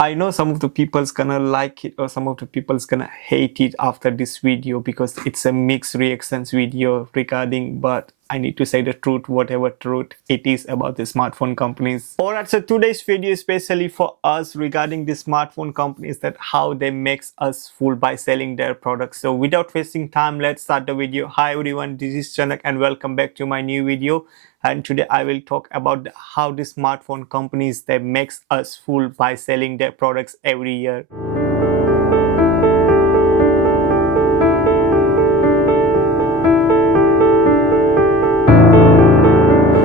I know some of the people's gonna like it or some of the people's gonna hate it after this video because it's a mixed reactions video regarding, but I need to say the truth, whatever truth it is about the smartphone companies. Alright, so today's video is especially for us regarding the smartphone companies, that how they makes us fool by selling their products. So without wasting time, let's start the video. Hi everyone, this is Chanak and welcome back to my new video. And today I will talk about how the smartphone companies they makes us fool by selling their products every year.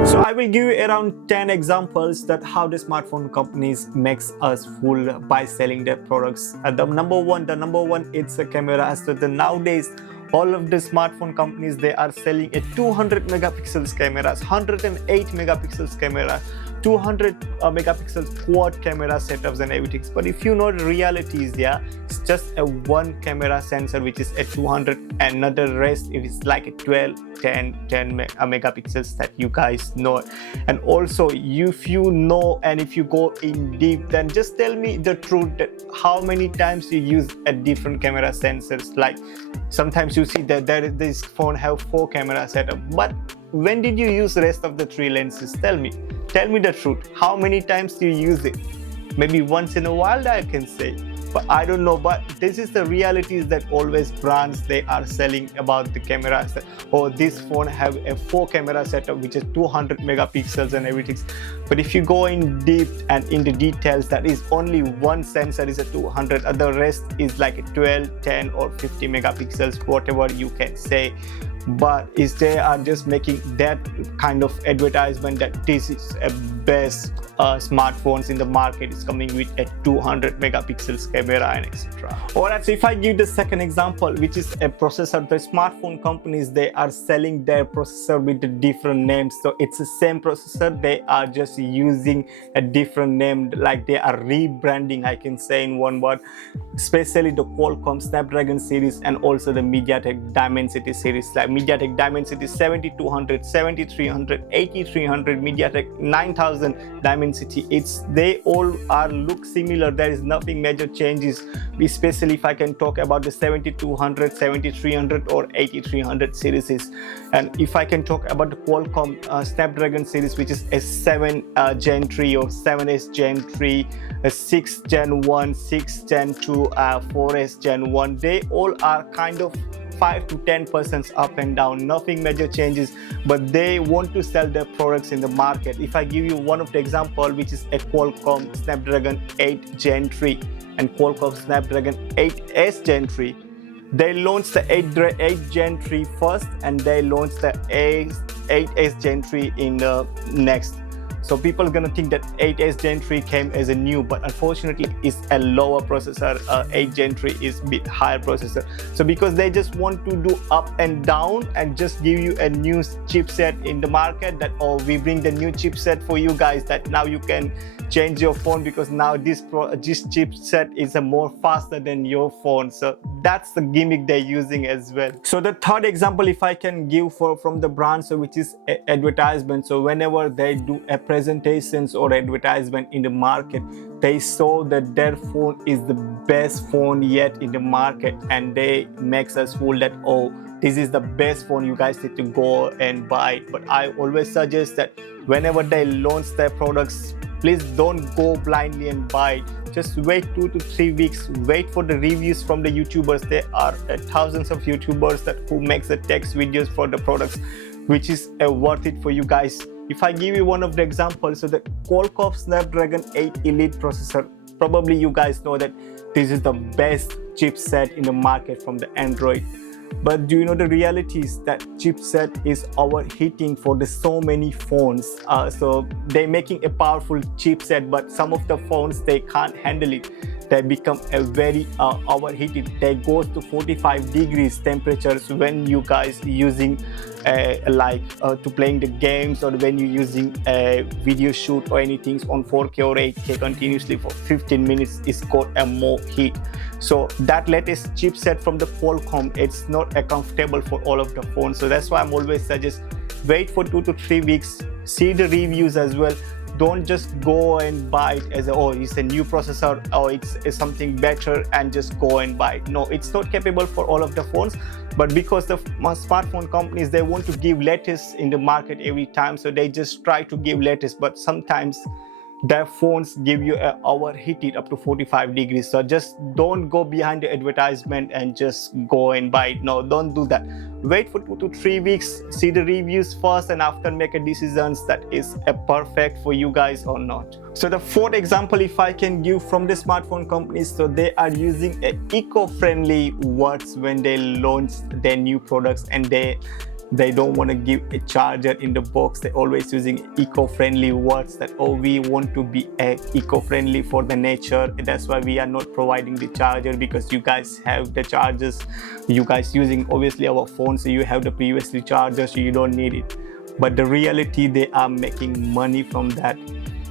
So I will give you around 10 examples that how the smartphone companies makes us fool by selling their products. The number one, it's a camera. So nowadays all of the smartphone companies, they are selling a 200 megapixels cameras, 108 megapixels camera, 200 megapixels quad camera setups and everything. But if you know the reality is, yeah, it's just a one camera sensor which is a 200, and another rest it is like a 12, 10 megapixels that you guys know. And also if you know and if you go in deep, then just tell me the truth, that how many times you use a different camera sensors. Like sometimes you see that this phone have 4 camera setup, but when did you use the rest of the 3 lenses? Tell me the truth. How many times do you use it? Maybe once in a while, I can say, but I don't know. But this is the reality, is that always brands they are selling about the cameras, that, oh, this phone have a 4 camera setup which is 200 megapixels and everything. But if you go in deep and in the details, that is only one sensor is a 200, and the rest is like a 12, 10 or 50 megapixels, whatever you can say. But is they are just making that kind of advertisement that this is a best smartphones in the market is coming with a 200 megapixels camera and etc. Alright, so if I give the second example, which is a processor, the smartphone companies they are selling their processor with the different names. So it's the same processor, they are just using a different name, like they are rebranding, I can say in one word, especially the Qualcomm Snapdragon series and also the MediaTek Dimensity series. Like MediaTek Dimensity 7200, 7300, 8300, MediaTek 9000 Dimensity. They all are look similar. There is nothing major changes, especially if I can talk about the 7200, 7300 or 8300 series. And if I can talk about the Qualcomm Snapdragon series, which is a 7 Gen 3 or 7S Gen 3, a 6 Gen 1, 6 Gen 2, 4S Gen 1, they all are kind of 5 to 10% up and down, nothing major changes, but they want to sell their products in the market. If I give you one of the example, which is a Qualcomm Snapdragon 8 Gen 3 and Qualcomm Snapdragon 8S Gen 3, they launched the 8 Gen 3 first and they launched the 8S Gen 3 in the next. So people are gonna think that 8S Gen 3 came as a new, but unfortunately it's a lower processor. 8 Gen 3 is a bit higher processor. So because they just want to do up and down and just give you a new chipset in the market, that, oh, we bring the new chipset for you guys, that now you can change your phone because now this chipset is a more faster than your phone. So that's the gimmick they're using as well. So the third example, if I can give from the brand, so which is advertisement. So whenever they do a presentations or advertisement in the market, they saw that their phone is the best phone yet in the market, and they makes us fool that, oh, this is the best phone, you guys need to go and buy it. But I always suggest that whenever they launch their products, please don't go blindly and buy it. Just wait 2 to 3 weeks, wait for the reviews from the YouTubers. There are thousands of YouTubers who makes the text videos for the products, which is worth it for you guys. If I give you one of the examples, so the Qualcomm Snapdragon 8 Elite processor, probably you guys know that this is the best chipset in the market from the Android. But do you know the reality is that chipset is overheating for so many phones. So they're making a powerful chipset, but some of the phones, they can't handle it. They become a very overheated. They go to 45 degrees temperatures when you guys using to playing the games, or when you're using a video shoot or anything on 4K or 8K continuously for 15 minutes, it's got a more heat. So that latest chipset from the Qualcomm, it's not comfortable for all of the phones. So that's why I'm always suggest wait for 2 to 3 weeks, see the reviews as well. don't just go and buy it as oh, it's a new processor or it's something better and just go and buy it. No, it's not capable for all of the phones, but because the smartphone companies, they want to give latest in the market every time, so they just try to give latest, but sometimes their phones give you a overheat it up to 45 degrees. So just don't go behind the advertisement and just go and buy it. No, don't do that. Wait for 2 to 3 weeks, see the reviews first, and after make a decision that is a perfect for you guys or not. So the fourth example, if I can give from the smartphone companies, so they are using eco-friendly words when they launch their new products, and they don't want to give a charger in the box. They're always using eco-friendly words that oh, we want to be eco-friendly for the nature, that's why we are not providing the charger, because you guys have the chargers, you guys using obviously our phones, so you have the previously charger, so you don't need it. But the reality, they are making money from that.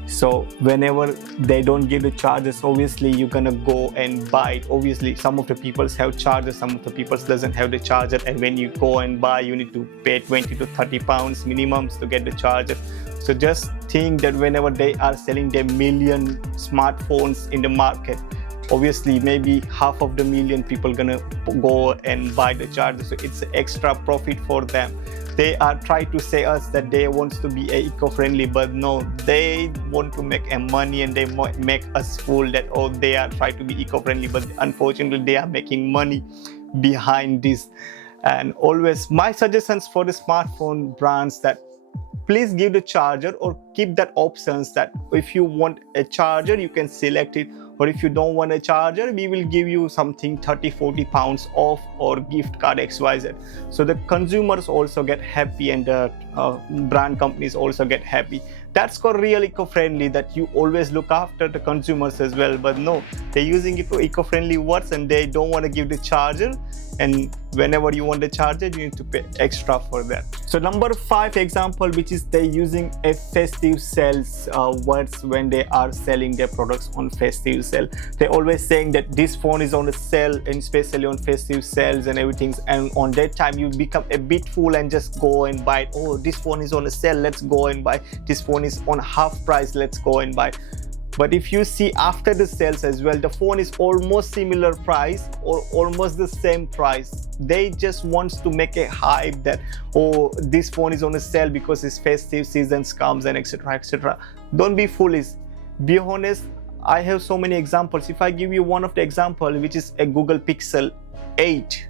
So whenever they don't give the chargers, obviously you're gonna go and buy it. Obviously some of the people have chargers, some of the people doesn't have the charger, and when you go and buy, you need to pay 20 to 30 pounds minimums to get the charger. So just think that whenever they are selling their million smartphones in the market, obviously maybe half of the million people gonna go and buy the charger, so it's extra profit for them. They are trying to say us that they want to be eco-friendly, but no, they want to make a money, and they make us fool that oh, they are trying to be eco-friendly, but unfortunately they are making money behind this. And always my suggestions for the smartphone brands, that please give the charger, or keep that options that if you want a charger you can select it, or if you don't want a charger, we will give you something 30-40 pounds off or gift card XYZ. So the consumers also get happy, and the brand companies also get happy. That's called real eco-friendly, that you always look after the consumers as well. But no, they're using it for eco-friendly words, and they don't want to give the charger, and whenever you want the charger you need to pay extra for that. So number 5 example, which is they using a festive sales words when they are selling their products on festive sale. They're always saying that this phone is on a sale, and especially on festive sales and everything, and on that time you become a bit fool and just go and buy it. Oh, this phone is on a sale, let's go and buy. This phone is on half price, let's go and buy. But if you see after the sales as well, the phone is almost similar price or almost the same price. They just want to make a hype that oh, this phone is on a sale because its festive seasons comes, and etc, etc. Don't be foolish, be honest. I have so many examples. If I give you one of the example, which is a Google Pixel 8,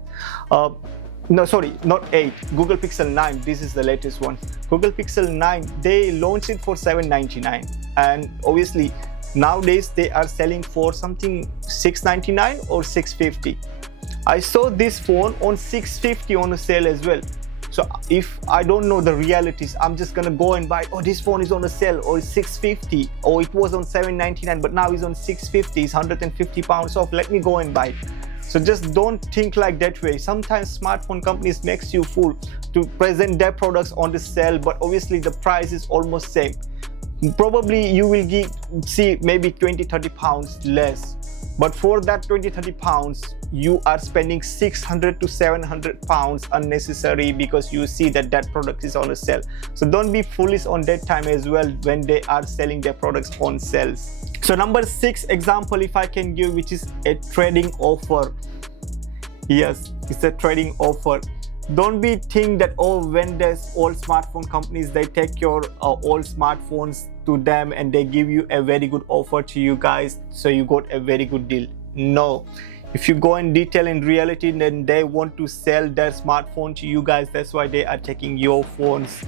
no, sorry, not 8, Google Pixel 9. This is the latest one. Google Pixel 9, they launched it for $799, and obviously nowadays they are selling for something $699 or $650. I saw this phone on $650 on a sale as well. So if I don't know the realities, I'm just gonna go and buy, oh, this phone is on a sale, or it's $650, or it was on $799 but now it's on $650, it's 150 pounds off, let me go and buy it. So just don't think like that way. Sometimes smartphone companies makes you fool to present their products on the sale, but obviously the price is almost same. Probably you will see maybe 20-30 pounds less, but for that 20-30 pounds you are spending 600 to 700 pounds unnecessary, because you see that that product is on a sale. So don't be foolish on that time as well when they are selling their products on sales. So number 6 example, if I can give, which is a trading offer. Yes, it's a trading offer. Don't be think that oh, when there's old smartphone companies, they take your old smartphones to them and they give you a very good offer to you guys, so you got a very good deal. No, if you go in detail, in reality, then they want to sell their smartphone to you guys. That's why they are taking your phones,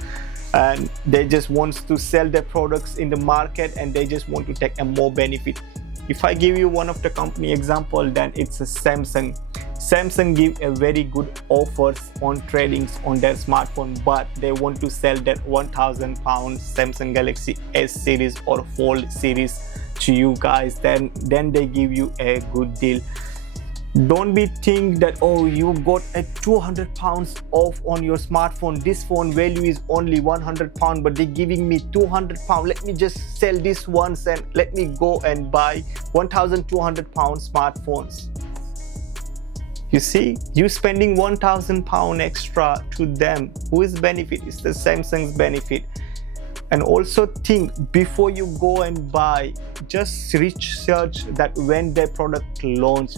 and they just want to sell their products in the market, and they just want to take a more benefit. If I give you one of the company example, then it's a Samsung. Samsung give a very good offers on tradings on their smartphone, but they want to sell that £1,000 Samsung Galaxy S series or Fold series to you guys. Then they give you a good deal. Don't be think that oh, you got a £200 off on your smartphone. This phone value is only £100, but they're giving me £200. Let me just sell this once and let me go and buy £1,200 smartphones. You see, you spending £1,000 extra to them. Who is benefit? It's the Samsung's benefit. And also think before you go and buy, just research that when their product launch.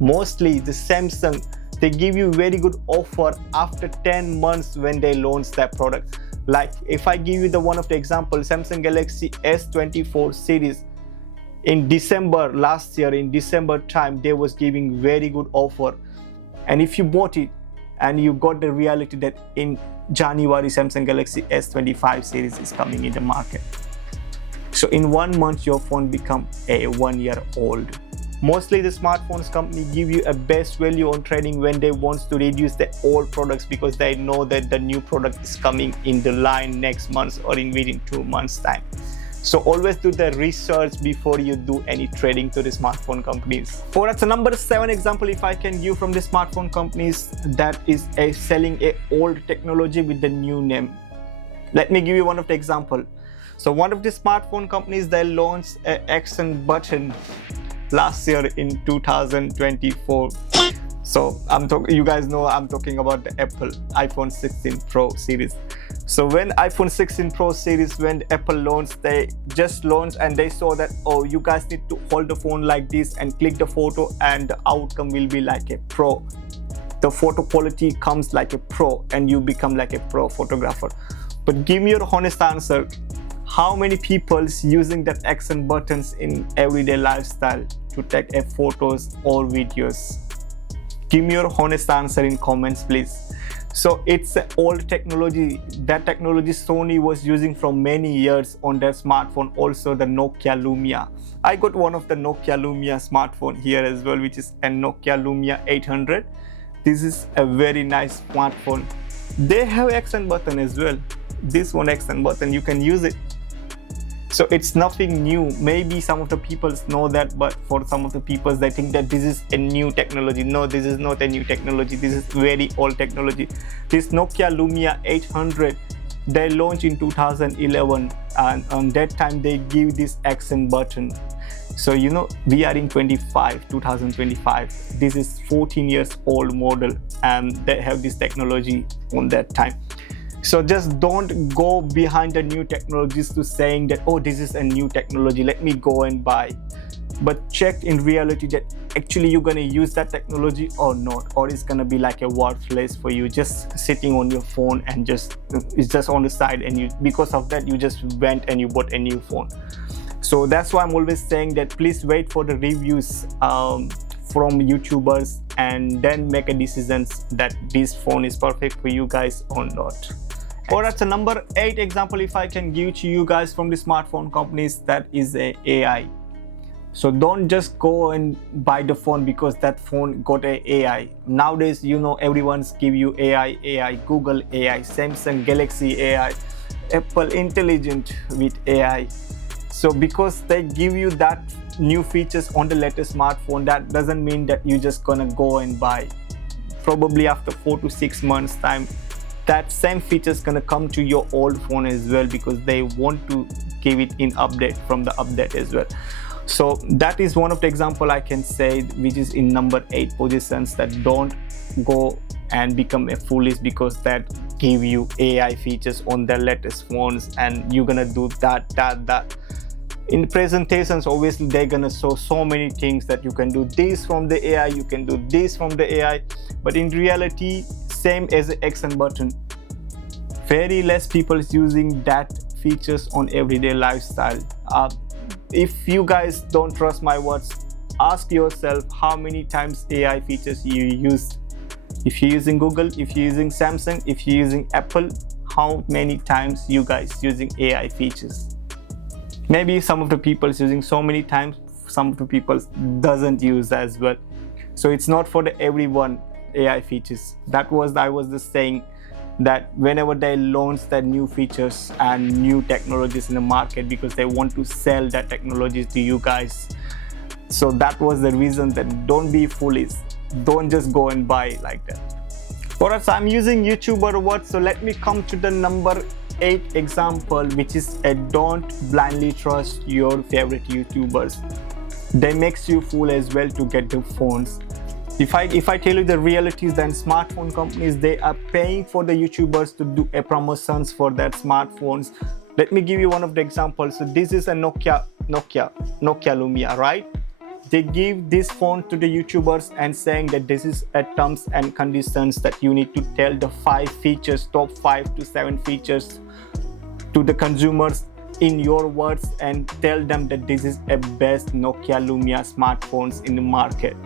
Mostly the Samsung, they give you very good offer after 10 months when they launch that product. Like if I give you the one of the example, Samsung Galaxy S24 series, in December last year, in December time, they was giving very good offer. And if you bought it and you got the reality that in January Samsung Galaxy S25 series is coming in the market, so in 1 month your phone become a 1 year old. Mostly the smartphones company give you a best value on trading when they want to reduce the old products, because they know that the new product is coming in the line next month or in within 2 months time. So always do the research before you do any trading to the smartphone companies. Alright, so number 7 example if I can give from the smartphone companies, that is selling a old technology with the new name. Let me give you one of the example. So one of the smartphone companies, they launched an action button last year in 2024. So you guys know I'm talking about the Apple iPhone 16 Pro series. So when iPhone 16 Pro series, when Apple launched, they just launched and they saw that, oh, you guys need to hold the phone like this and click the photo and the outcome will be like a pro. The photo quality comes like a pro and you become like a pro photographer. But give me your honest answer. How many people using that action buttons in everyday lifestyle to take photos or videos? Give me your honest answer in comments, please. So it's an old technology. That technology Sony was using for many years on their smartphone. Also the Nokia Lumia. I got one of the Nokia Lumia smartphone here as well, which is a Nokia Lumia 800. This is a very nice smartphone. They have action button as well. This one action button, you can use it. So it's nothing new. Maybe some of the people know that, but for some of the people, they think that this is a new technology. No, this is not a new technology. This is very old technology. This Nokia Lumia 800, they launched in 2011, and on that time they give this action button. So you know, we are in 2025. This is 14 years old model, and they have this technology on that time. So just don't go behind the new technologies to saying that, oh, this is a new technology, let me go and buy. But check in reality that actually you're gonna use that technology or not, or it's gonna be like a worthless for you, just sitting on your phone and it's just on the side, and because of that you just went and you bought a new phone. So that's why I'm always saying that please wait for the reviews from YouTubers and then make a decision that this phone is perfect for you guys or not. Alright, so number 8 example if I can give to you guys from the smartphone companies, that is a AI. So don't just go and buy the phone because that phone got a AI. Nowadays, you know, everyone's give you AI, Google AI, Samsung Galaxy AI, Apple Intelligent with AI. So because they give you that new features on the latest smartphone, that doesn't mean that you're just gonna go and buy. Probably after 4 to 6 months time, that same feature is gonna come to your old phone as well, because they want to give it in update from the update as well. So that is one of the example I can say, which is in number 8 positions, that don't go and become a foolish because that give you AI features on their latest phones and you're gonna do that. In presentations, obviously they're gonna show so many things that you can do this from the AI, you can do this from the AI, but in reality, same as the action button, very less people is using that features on everyday lifestyle. If you guys don't trust my words, ask yourself how many times AI features you use. If you're using Google, if you're using Samsung, if you're using Apple, how many times you guys using AI features? Maybe some of the people is using so many times, some of the people doesn't use as well. So it's not for everyone AI features. I was just saying that whenever they launch that new features and new technologies in the market, because they want to sell that technologies to you guys. So that was the reason that don't be foolish. Don't just go and buy like that. Alright, so I'm using YouTuber words. So let me come to the number 8 example, which is a don't blindly trust your favorite YouTubers. They makes you fool as well to get the phones. If I tell you the realities, then smartphone companies, they are paying for the YouTubers to do promotions for their smartphones Let me give you one of the examples. So this is a Nokia Lumia, right? They give this phone to the YouTubers and saying that this is a terms and conditions that you need to tell the 5 features, top 5 to 7 features to the consumers in your words, and tell them that this is a best Nokia Lumia smartphones in the market.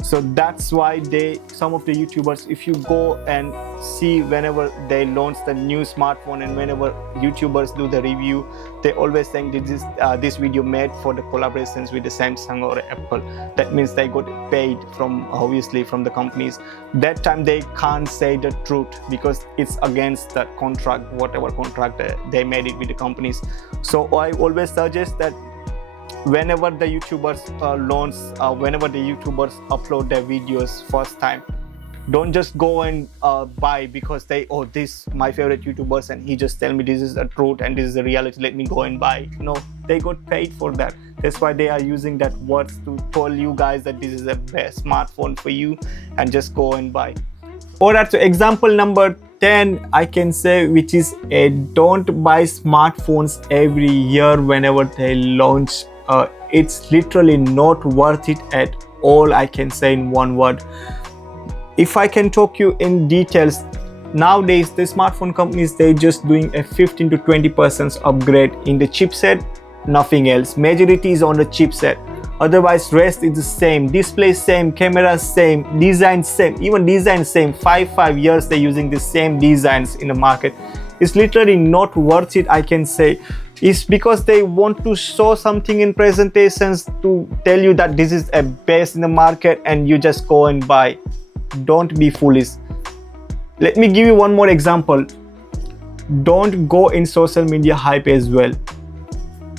So that's why some of the YouTubers, if you go and see whenever they launch the new smartphone and whenever YouTubers do the review, they always saying this video made for the collaborations with the Samsung or Apple. That means they got paid from, obviously, from the companies. That time they can't say the truth because it's against the contract, whatever contract they made it with the companies. So I always suggest that whenever the YouTubers whenever the YouTubers upload their videos first time, don't just go and buy because this my favorite YouTubers and he just tell me this is the truth and this is the reality, let me go and buy. No, they got paid for that. That's why they are using that words to tell you guys that this is the best smartphone for you and just go and buy. Alright, so example number 10 I can say, which is don't buy smartphones every year whenever they launch. It's literally not worth it at all, I can say in one word. If I can talk you in details, nowadays the smartphone companies, they're just doing a 15 to 20% upgrade in the chipset, nothing else. Majority is on the chipset. Otherwise rest is the same, display same, camera same, design same, even design same. 5 years they're using the same designs in the market. It's literally not worth it, I can say. It's because they want to show something in presentations to tell you that this is a best in the market and you just go and buy. Don't be foolish. Let me give you one more example. Don't go in social media hype as well.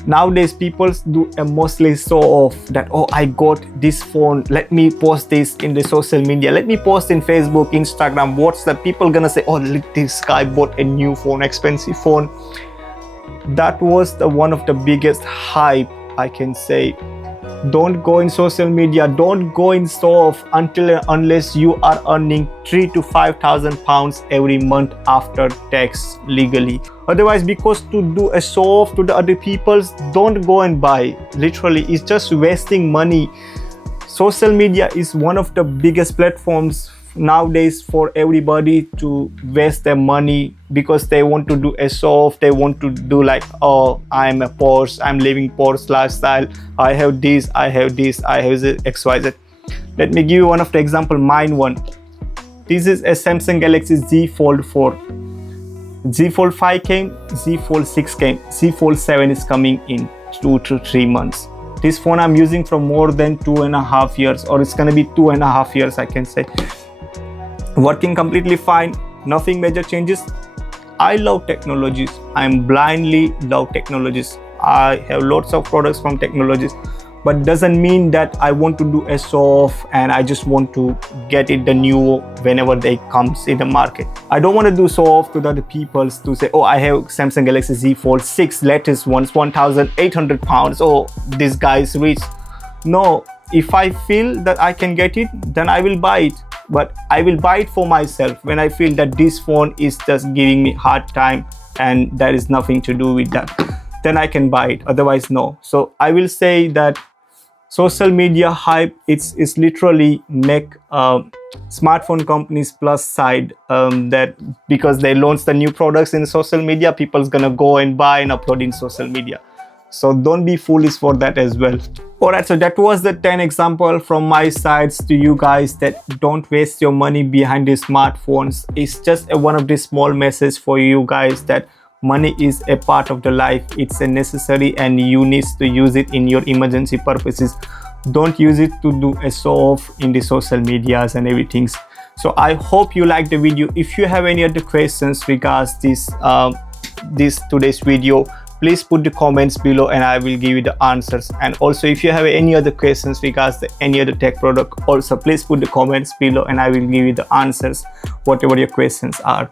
Nowadays people do a mostly show off that, oh, I got this phone, let me post this in the social media, let me post in Facebook, Instagram, WhatsApp. People gonna say, oh, look, this guy bought a new phone, expensive phone. That was one of the biggest hype, I can say. Don't go in social media, don't go in show off unless you are earning 3,000 to 5,000 pounds every month after tax legally. Otherwise, because to do a show off to the other people, don't go and buy. Literally, it's just wasting money. Social media is one of the biggest platforms nowadays for everybody to waste their money because they want to do a show off. They want to do like, oh, I'm a Porsche, I'm living Porsche lifestyle, I have this, I have this, I have XYZ. Let me give you one of the example, mine one. This is a Samsung Galaxy Z Fold 4. Z Fold 5 came, Z Fold 6 came, Z Fold 7 is coming in 2 to 3 months. This phone I'm using for more than 2.5 years, or it's gonna be 2.5 years, I can say. Working completely fine, nothing major changes. I love technologies. I'm blindly love technologies. I have lots of products from technologies, but doesn't mean that I want to do a show off and I just want to get it the new whenever they comes in the market. I don't want to do show off to the other people to say, oh, I have Samsung Galaxy Z Fold 6 latest ones, 1,800 pounds. Oh, this guy is rich. No, if I feel that I can get it, then I will buy it. But I will buy it for myself when I feel that this phone is just giving me hard time and there is nothing to do with that. Then I can buy it, otherwise no. So I will say that social media hype, it's literally make smartphone companies plus side, that because they launch the new products in social media, people's gonna go and buy and upload in social media. So don't be foolish for that as well. Alright, so that was the 10 example from my sides to you guys that don't waste your money behind these smartphones. It's just one of the small message for you guys that money is a part of the life. It's a necessary and you need to use it in your emergency purposes. Don't use it to do a show off in the social medias and everything. So I hope you liked the video. If you have any other questions regards this today's video, please put the comments below and I will give you the answers. And also if you have any other questions regards any other tech product, also please put the comments below and I will give you the answers, whatever your questions are.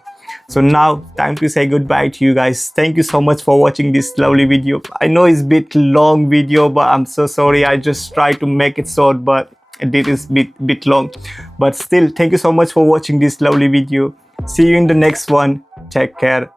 So now time to say goodbye to you guys. Thank you so much for watching this lovely video. I know it's a bit long video, but I'm so sorry. I just try to make it short, but it is bit long. But still, thank you so much for watching this lovely video. See you in the next one. Take care.